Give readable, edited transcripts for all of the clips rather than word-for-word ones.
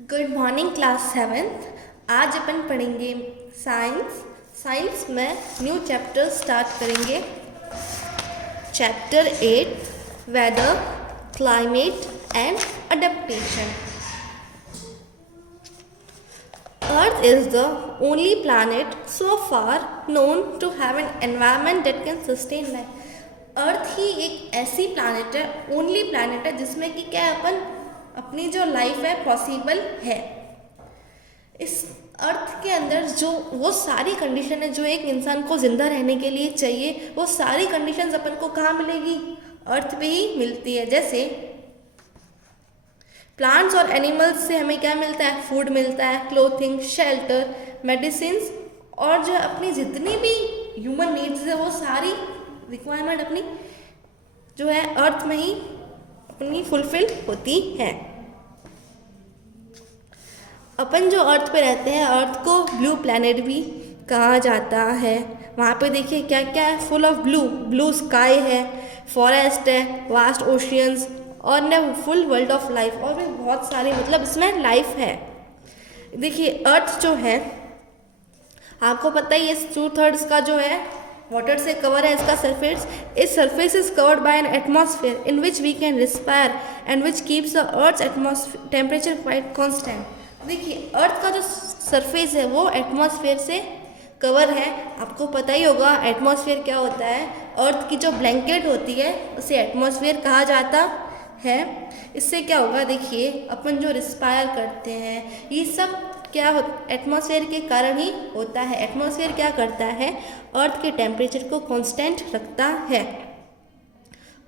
Good morning class seventh. आज अपन पढ़ेंगे साइंस। साइंस में न्यू चैप्टर स्टार्ट करेंगे। Chapter 8 weather, climate and adaptation. Earth is the only planet so far known to have an environment that can sustain life. अर्थ ही एक ऐसी planet है, only planet है जिसमें कि क्या अपन अपनी जो लाइफ है पॉसिबल है। इस अर्थ के अंदर जो वो सारी कंडीशन है जो एक इंसान को जिंदा रहने के लिए चाहिए, वो सारी कंडीशंस अपन को कहाँ मिलेगी? अर्थ पे ही मिलती है। जैसे प्लांट्स और एनिमल्स से हमें क्या मिलता है? फूड मिलता है, क्लोथिंग, शेल्टर, मेडिसिन्स, और जो अपनी जितनी भी ह्यूमन नीड्स है वो सारी रिक्वायरमेंट अपनी जो है अर्थ में ही अपनी फुलफिल होती है। अपन जो अर्थ पे रहते हैं, अर्थ को ब्लू प्लैनेट भी कहा जाता है। वहाँ पे देखिए क्या क्या है, फुल ऑफ ब्लू स्काई है, फॉरेस्ट है, वास्ट ओशियंस और न फुल वर्ल्ड ऑफ लाइफ, और भी बहुत सारी मतलब इसमें लाइफ है। देखिए अर्थ जो है आपको पता ही है 2/3 का जो है वाटर से कवर है इसका सरफेस। इस surface is covered by an atmosphere in which we can respire and which keeps the earth atmosphere temperature quite constant. देखिए अर्थ का जो सरफेस है वो एटमॉस्फेयर से कवर है। आपको पता ही होगा एटमॉस्फेयर क्या होता है। अर्थ की जो ब्लैंकेट होती है उसे एटमॉस्फेयर कहा जाता है। इससे क्या होगा, देखिए अपन जो रिस्पायर करते हैं ये सब क्या हो एटमॉस्फेयर के कारण ही होता है। एटमॉस्फेयर क्या करता है? अर्थ के टेम्परेचर को कांस्टेंट रखता है।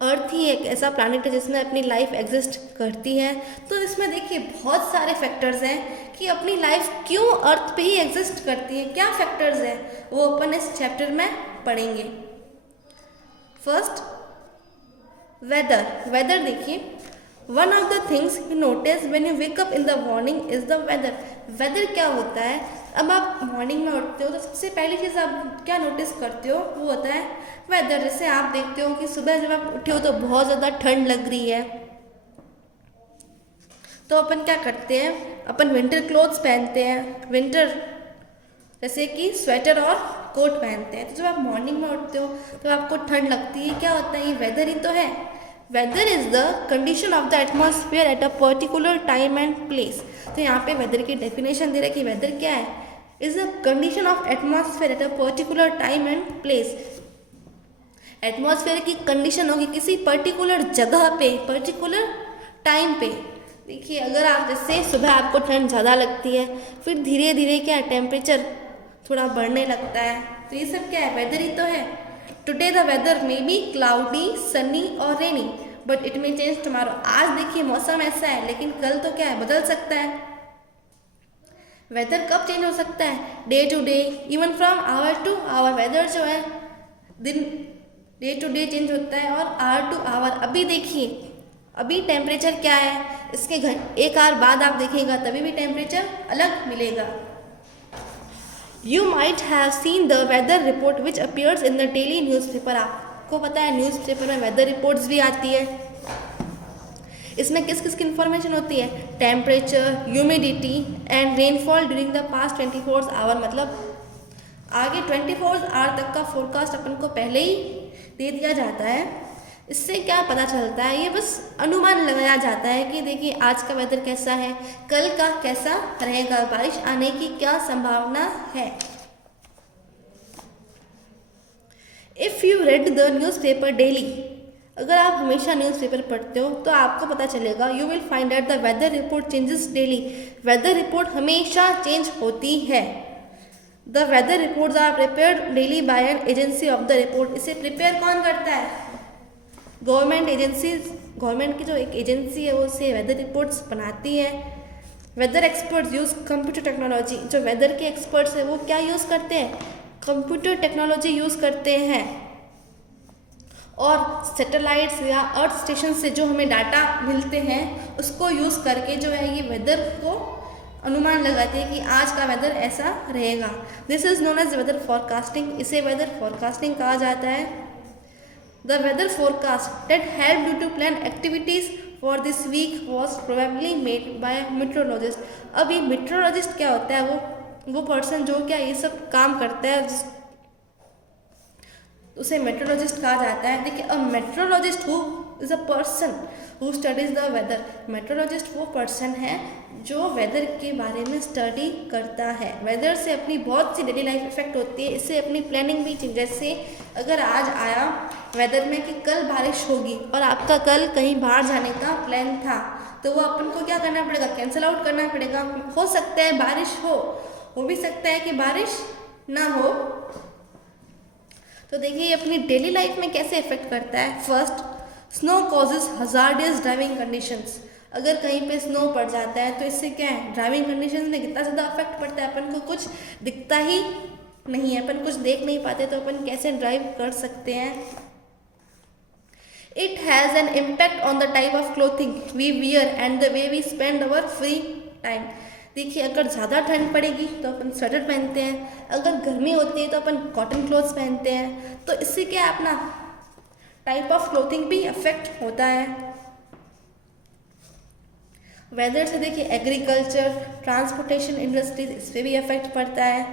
अर्थ ही एक ऐसा प्लैनेट है जिसमें अपनी लाइफ एग्जिस्ट करती है। तो इसमें देखिए बहुत सारे फैक्टर्स हैं कि अपनी लाइफ क्यों अर्थ पे ही एग्जिस्ट करती है। क्या फैक्टर्स हैं वो अपन इस चैप्टर में पढ़ेंगे। First weather. वेदर देखिए one of the things you notice when you wake up in the morning is the weather. Weather क्या होता है? अब आप मॉर्निंग में उठते हो तो सबसे पहली चीज़ आप क्या नोटिस करते हो वो होता है वेदर। जैसे आप देखते हो कि सुबह जब आप उठे हो तो बहुत ज़्यादा ठंड लग रही है, तो अपन क्या करते हैं? अपन विंटर क्लोथ्स पहनते हैं, विंटर जैसे कि स्वेटर और कोट पहनते हैं। तो जब आप मॉर्निंग में उठते हो तो आपको ठंड लगती है, क्या होता है? ये वेदर ही तो है। Weather is the condition of the atmosphere at a particular time and place. तो यहाँ पे वेदर की डेफिनेशन दे रहा है कि वेदर क्या है? Is the condition of atmosphere at a particular time and place. Atmosphere की कंडीशन होगी किसी पर्टिकुलर जगह पे, पर्टिकुलर टाइम पे। देखिए अगर आप जैसे सुबह आपको ठंड ज़्यादा लगती है, फिर धीरे धीरे क्या टेम्परेचर थोड़ा बढ़ने लगता है, तो ये सब क्या है? वेदर ही तो है। Today the weather may be cloudy, sunny और rainy but it may change tomorrow. आज देखिए मौसम ऐसा है लेकिन कल तो क्या है, बदल सकता है। वेदर कब चेंज हो सकता है? Day to day, even from hour to hour. Weather जो है दिन डे टू डे चेंज होता है और आवर टू आवर। अभी देखिए अभी टेम्परेचर क्या है, इसके एक आवर बाद आप देखिएगा तभी भी टेम्परेचर अलग मिलेगा। You might have seen the weather report which appears in the daily newspaper। आपको पता है न्यूज़पेपर में वेदर रिपोर्ट्स भी आती है। इसमें किस किस की इन्फॉर्मेशन होती है? Temperature, humidity and rainfall during the past 24 hour. मतलब आगे 24 आवर तक का फोरकास्ट अपन को पहले ही दे दिया जाता है। इससे क्या पता चलता है? ये बस अनुमान लगाया जाता है कि देखिए आज का वेदर कैसा है, कल का कैसा रहेगा, बारिश आने की क्या संभावना है। If you read the newspaper daily, अगर आप हमेशा न्यूज़पेपर पढ़ते हो तो आपको पता चलेगा you will find that the weather report changes daily. Weather report हमेशा चेंज होती है। The weather reports are prepared daily by an agency of the report. इसे प्रिपेयर कौन करता है? Government agency. गवर्नमेंट की जो एक एजेंसी है वो उसे वेदर रिपोर्ट्स बनाती है। Weather experts use computer technology. जो वेदर के एक्सपर्ट्स हैं वो क्या यूज़ करते हैं? कंप्यूटर टेक्नोलॉजी यूज़ करते हैं। और सैटेलाइट्स या अर्थ स्टेशन से जो हमें डाटा मिलते हैं उसको यूज़ करके जो है ये वेदर को अनुमान लगाते हैं कि आज का वेदर ऐसा रहेगा। This is known as weather forecasting. इसे वेदर फॉरकास्टिंग कहा जाता है। The weather forecast that help you to plan activities for this week was probably made by meteorologist. अब ये मेट्रोलॉजिस्ट क्या होता है? वो पर्सन जो क्या ये सब काम करता है, उसे मेट्रोलॉजिस्ट कहा जाता है। देखिए, a meteorologist who is a person who studies the weather. Meteorologist वो पर्सन है जो वेदर के बारे में स्टडी करता है। वेदर से अपनी बहुत सी डेली लाइफ इफेक्ट होती है, इससे अपनी प्लानिंग भी चेंज। जैसे अगर आज आया वेदर में कि कल बारिश होगी और आपका कल कहीं बाहर जाने का प्लान था, तो वो अपन को क्या करना पड़ेगा? कैंसिल आउट करना पड़ेगा। हो सकता है बारिश हो भी सकता है कि बारिश ना हो। तो देखिए ये अपनी डेली लाइफ में कैसे इफेक्ट करता है। First, snow causes hazardous driving conditions. अगर कहीं पे स्नो पड़ जाता है तो इससे क्या है, ड्राइविंग कंडीशंस में कितना ज़्यादा इफेक्ट पड़ता है। अपन को कुछ दिखता ही नहीं है, अपन कुछ देख नहीं पाते, तो अपन कैसे ड्राइव कर सकते हैं। It has an impact on the type of clothing we wear and the way we spend our free time. देखिए, अगर ज़्यादा ठंड पड़ेगी तो अपन स्वेटर पहनते हैं, अगर गर्मी होती है तो अपन कॉटन क्लोथ्स पहनते हैं। तो इससे क्या है, अपना टाइप ऑफ क्लोथिंग भी अफेक्ट होता है। वेदर से देखिए एग्रीकल्चर, ट्रांसपोर्टेशन इंडस्ट्रीज, इस पर भी अफेक्ट पड़ता है।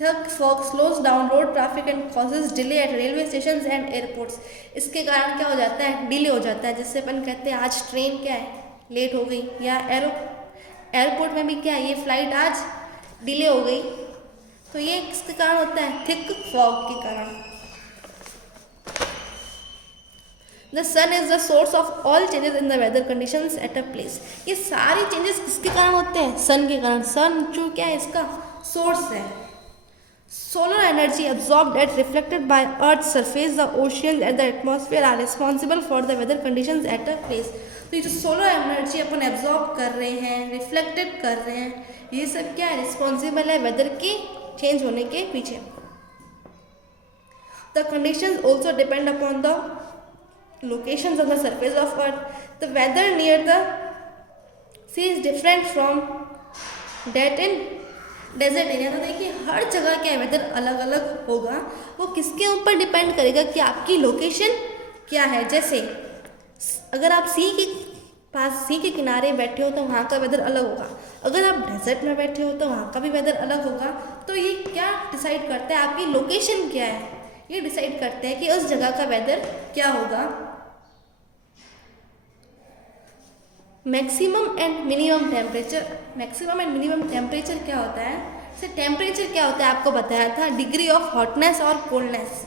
Thick fog slows down road traffic and causes delay eight railway station and airports. इसके कारण क्या हो जाता है, डिले हो जाता है। जिससे अपन कहते हैं आज ट्रेन क्या है, लेट हो गई, या एयरपोर्ट में भी क्या है, ये फ्लाइट आज डिले हो गई। तो ये किसके कारण होता है, थिक फॉग के कारण। The sun is the source of all changes in the weather conditions at a place. ये सारी चेंजेस किसके कारण होते हैं, सन के कारण। सन जो क्या है, इसका सोर्स है। Solar energy absorbed and reflected by Earth's surface, the oceans and the atmosphere are responsible for the weather conditions at a place। तो ये जो सोलर एनर्जी अपन एब्जॉर्ब कर रहे हैं, रिफ्लेक्टेड कर रहे हैं, ये सब क्या है, रिस्पॉन्सिबल है वेदर के चेंज होने के पीछे। The conditions also depend upon the locations on the surface of earth. The weather near the sea is different from that in desert area। तो देखिए हर जगह क्या है, वेदर अलग अलग होगा। वो किसके ऊपर डिपेंड करेगा कि आपकी लोकेशन क्या है। जैसे अगर आप सी के पास, सी के किनारे बैठे हो तो वहाँ का वेदर अलग होगा, अगर आप डेजर्ट में बैठे हो तो वहाँ का भी वेदर अलग होगा। तो ये क्या डिसाइड करता है, आपकी लोकेशन क्या है, ये डिसाइड करते हैं कि उस जगह का वेदर क्या होगा। Maximum and minimum temperature. Maximum and minimum temperature क्या होता है, जैसे टेम्परेचर क्या होता है आपको बताया था, डिग्री ऑफ हॉटनेस और कोल्डनेस।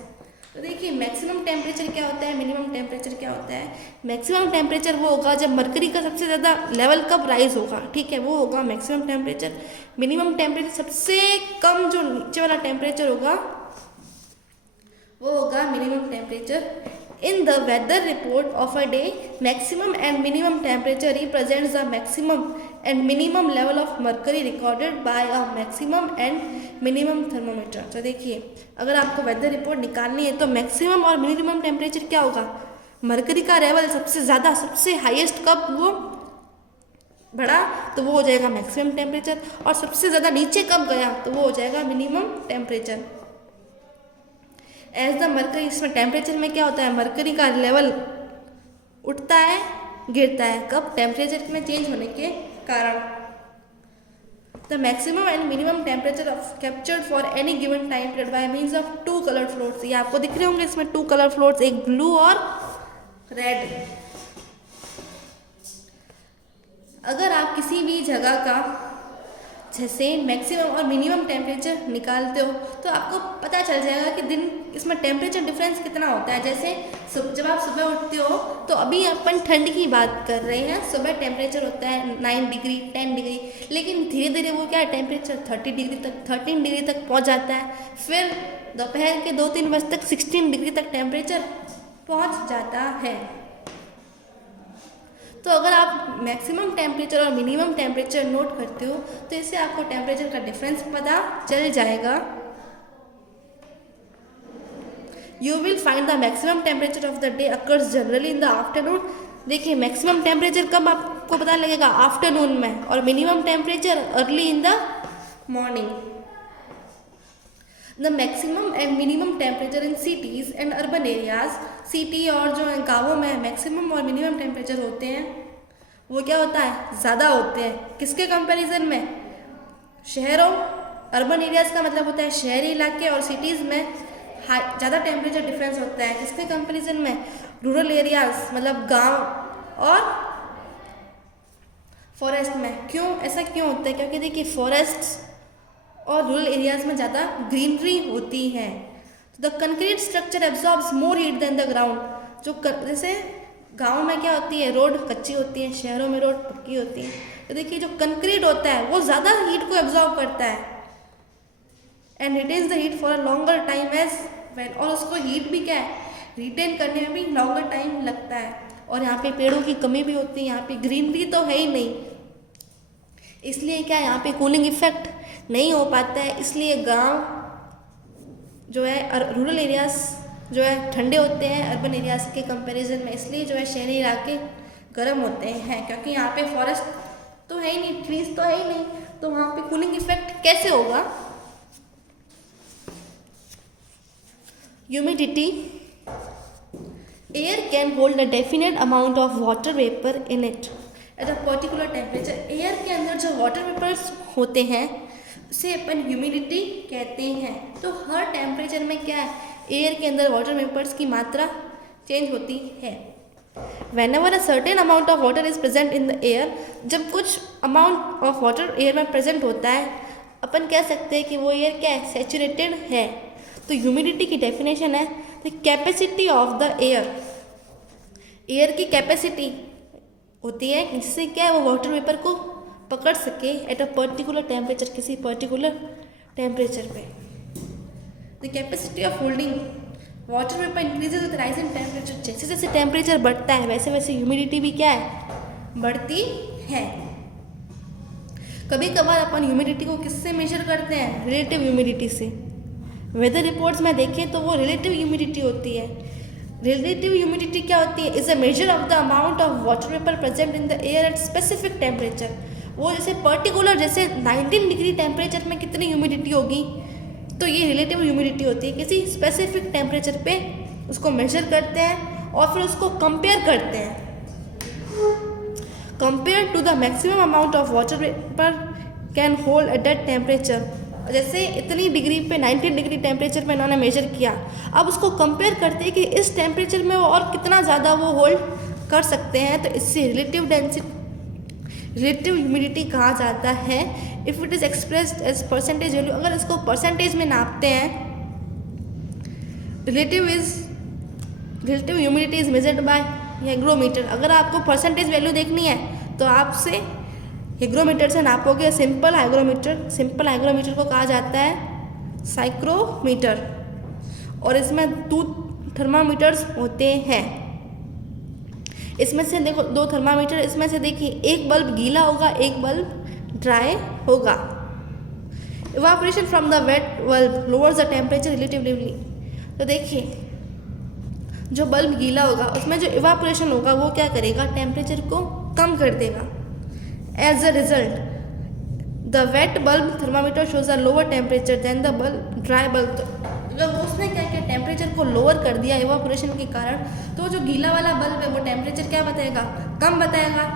तो देखिए मैक्सिमम टेम्परेचर क्या होता है, मिनिमम टेम्परेचर क्या होता है। मैक्सिमम टेम्परेचर वो होगा जब मरकरी का सबसे ज़्यादा लेवल कब राइज होगा, ठीक है, वो होगा मैक्सिमम टेम्परेचर। मिनिमम टेम्परेचर सबसे कम जो नीचे वाला टेम्परेचर होगा वो होगा minimum temperature. In the weather report of a day, maximum and minimum temperature represents the maximum and minimum level of mercury recorded by a maximum and minimum thermometer. तो देखिए अगर आपको वेदर रिपोर्ट निकालनी है तो मैक्सिमम और minimum temperature क्या होगा, मर्करी का लेवल सबसे ज़्यादा, सबसे हाईएस्ट कब वो बढ़ा तो वो हो जाएगा मैक्सिमम टेम्परेचर, और सबसे ज़्यादा नीचे कब गया तो वो हो जाएगा minimum temperature. As the mercury, इसमें टेम्परेचर में क्या होता है, मरकरी का लेवल उठता है गिरता है, कब, टेम्परेचर में चेंज होने के कारण। The maximum and minimum temperature of captured for any given time period by means of two colour floats. ये आपको दिख रहे होंगे इसमें टू कलर फ्लोट्स, एक ब्लू और रेड। अगर आप किसी भी जगह का जैसे मैक्सिमम और मिनिमम टेम्परेचर निकालते हो तो आपको पता चल जाएगा कि दिन इसमें टेम्परेचर डिफरेंस कितना होता है। जैसे जब आप सुबह उठते हो तो अभी अपन ठंड की बात कर रहे हैं, सुबह टेम्परेचर होता है 9 डिग्री 10 डिग्री, लेकिन धीरे धीरे वो क्या है टेम्परेचर 13 डिग्री तक पहुंच जाता है। फिर दोपहर के 2-3 बजे तक 16 डिग्री तक टेम्परेचर पहुंच जाता है। तो अगर आप मैक्सिमम टेम्परेचर और मिनिमम टेम्परेचर नोट करते हो तो इससे आपको टेम्परेचर का डिफरेंस पता चल जाएगा। You will find the maximum temperature of the day occurs generally in the afternoon. देखिए मैक्सिमम टेम्परेचर कब आपको पता लगेगा, आफ्टरनून में, और minimum temperature early in the morning. The maximum and minimum temperature in cities and urban areas city और जो गाँवों में मैक्सिमम और मिनिमम टेम्परेचर होते हैं वो क्या होता है, ज़्यादा होते हैं। किसके कंपैरिजन में, शहरों, अर्बन एरियाज़ का मतलब होता है शहरी इलाके, और सिटीज़ में ज़्यादा टेम्परेचर डिफरेंस होता है। किसके कंपैरिजन में, रूरल एरियाज़ मतलब गांव और फॉरेस्ट में। क्यों ऐसा क्यों होता है, क्योंकि देखिए फॉरेस्ट्स और रूरल एरियाज़ में ज़्यादा ग्रीनरी होती है। The concrete structure absorbs more heat than the ground. जो जैसे गाँव में क्या होती है, रोड कच्ची होती है, शहरों में रोड पक्की होती है। तो देखिए जो कंक्रीट होता है वो ज़्यादा हीट को एब्जॉर्ब करता है and retains the heat for a longer time as well, और उसको हीट भी क्या है, रिटेन करने में भी लॉन्गर टाइम लगता है। और यहाँ पे पेड़ों की कमी भी होती है, यहाँ पे ग्रीनरी तो है ही नहीं, इसलिए क्या यहाँ पे कूलिंग इफेक्ट नहीं हो पाता है। इसलिए गांव जो है, रूरल एरियाज़ जो है ठंडे होते हैं अर्बन एरियाज़ के कंपैरिजन में। इसलिए जो है शहरी इलाके गर्म होते हैं, क्योंकि यहाँ पे फॉरेस्ट तो है ही नहीं, ट्रीज तो है ही नहीं, तो वहाँ पे कूलिंग इफेक्ट कैसे होगा। Humidity, air can hold a definite amount of water vapour in it at a particular temperature. Air के अंदर जो वाटर वेपर्स होते हैं उसे अपन ह्यूमिडिटी कहते हैं। तो हर टेम्परेचर में क्या है, एयर के अंदर वाटर वेपर्स की मात्रा चेंज होती है। Whenever a certain amount of water is present in the air, जब कुछ अमाउंट ऑफ वाटर एयर में प्रेजेंट होता है, अपन कह सकते हैं कि वो एयर क्या है, सैचुरेटेड है। तो ह्यूमिडिटी की डेफिनेशन है the capacity of the air. Air की कैपेसिटी होती है जिससे क्या है वो वाटर वेपर को पकड़ सके एट अ पर्टिकुलर टेम्परेचर, किसी पर्टिकुलर टेम्परेचर पे। The capacity of holding water vapour increases with rising temperature. जैसे जैसे टेम्परेचर बढ़ता है वैसे वैसे ह्यूमिडिटी भी क्या है, बढ़ती है। कभी कभार अपन ह्यूमिडिटी को किससे मेजर करते हैं, रिलेटिव ह्यूमिडिटी से। वेदर रिपोर्ट्स में देखें तो वो रिलेटिव ह्यूमिडिटी होती है। रिलेटिव ह्यूमिडिटी क्या होती है, is a measure of the amount of water vapour present in the air at specific temperature. वो जैसे पर्टिकुलर, जैसे 19 डिग्री टेम्परेचर में कितनी ह्यूमिडिटी होगी, तो ये रिलेटिव ह्यूमिडिटी होती है। किसी स्पेसिफिक टेम्परेचर पे उसको मेजर करते हैं और फिर उसको कंपेयर करते हैं। Compare to the maximum amount of water vapour can hold at that temperature. जैसे इतनी डिग्री पे 19 डिग्री टेम्परेचर पे इन्होंने मेजर किया, अब उसको कंपेयर करते हैं कि इस टेम्परेचर में वो और कितना ज़्यादा वो होल्ड कर सकते हैं। तो इससे रिलेटिव डेंसिटी, रिलेटिव ह्यूमिडिटी कहा जाता है। If it is expressed as percentage value, अगर इसको परसेंटेज में नापते हैं, relative humidity is measured by hygrometer. अगर आपको परसेंटेज वैल्यू देखनी है तो आपसे हाइग्रोमीटर से नापोगे। सिंपल हाइग्रोमीटर को कहा जाता है साइक्रोमीटर, और इसमें 2 थर्मामीटर्स होते हैं। इसमें से देखो 2 थर्मामीटर, इसमें से देखिए एक बल्ब गीला होगा, एक बल्ब ड्राई होगा। Evaporation from the wet bulb lowers the temperature relatively. तो देखिए जो बल्ब गीला होगा उसमें जो इवापोरेशन होगा वो क्या करेगा, टेम्परेचर को कम कर देगा। As a result the wet bulb thermometer shows a lower temperature than the bulb dry bulb. तो जब उसने क्या किया, टेम्परेचर को लोअर कर दिया इवापोरेशन के कारण, तो जो गीला वाला बल्ब है वो टेम्परेचर क्या बताएगा, कम बताएगा।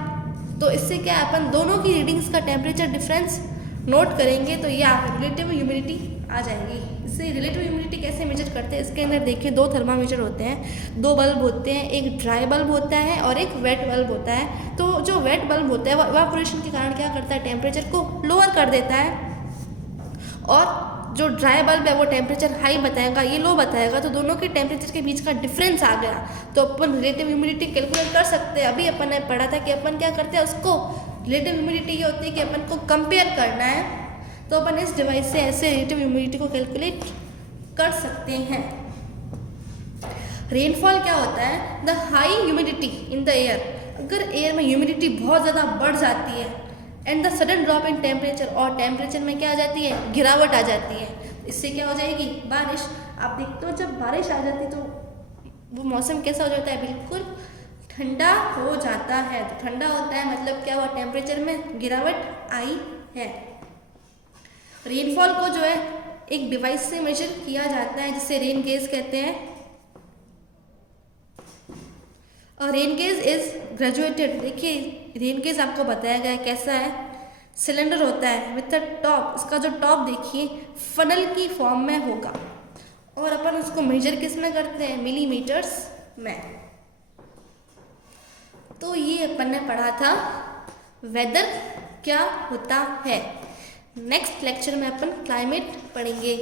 तो इससे क्या अपन दोनों की रीडिंग्स का टेम्परेचर डिफरेंस नोट करेंगे तो ये रिलेटिव ह्यूमिडिटी आ जाएगी। इससे रिलेटिव ह्यूमिडिटी कैसे मेजर करते हैं, इसके अंदर देखिए 2 थर्मामीटर होते हैं, 2 बल्ब होते हैं, एक ड्राई बल्ब होता है और एक वेट बल्ब होता है। तो जो वेट बल्ब होता है वो इवापोरेशन के कारण क्या करता है, टेम्परेचर को लोअर कर देता है, और जो ड्राई बल्ब है वो टेम्परेचर हाई बताएगा, ये लो बताएगा। तो दोनों के टेम्परेचर के बीच का डिफरेंस आ गया, तो अपन रिलेटिव ह्यूमिडिटी कैलकुलेट कर सकते हैं। अभी अपन ने पढ़ा था कि अपन क्या करते हैं, उसको रिलेटिव ह्यूमिडिटी ये होती है कि अपन को कंपेयर करना है, तो अपन इस डिवाइस से ऐसे रिलेटिव ह्यूमिडिटी को कैलकुलेट कर सकते हैं। रेनफॉल क्या होता है, the high humidity in the air. अगर एयर में ह्यूमिडिटी बहुत ज़्यादा बढ़ जाती है and the sudden drop in temperature, और टेम्परेचर में क्या आ जाती है, गिरावट आ जाती है। इससे क्या हो जाएगी, बारिश। आप देखते हो जब बारिश आ जाती है तो वो मौसम कैसा हो जाता है, बिल्कुल ठंडा हो जाता है। तो ठंडा होता है मतलब क्या हुआ, टेम्परेचर में गिरावट आई है। रेनफॉल को जो है एक डिवाइस से मेजर किया जाता है जिसे रेन गेज कहते हैं। और रेन गेज इज ग्रेजुएटेड। देखिए रेन गेज आपको बताया गया है कैसा है, सिलेंडर होता है विथ अ टॉप, इसका जो टॉप देखिए फनल की फॉर्म में होगा और अपन उसको मेजर किस में करते हैं, मिलीमीटर्स में। तो ये अपन ने पढ़ा था वेदर क्या होता है। नेक्स्ट लेक्चर में अपन क्लाइमेट पढ़ेंगे।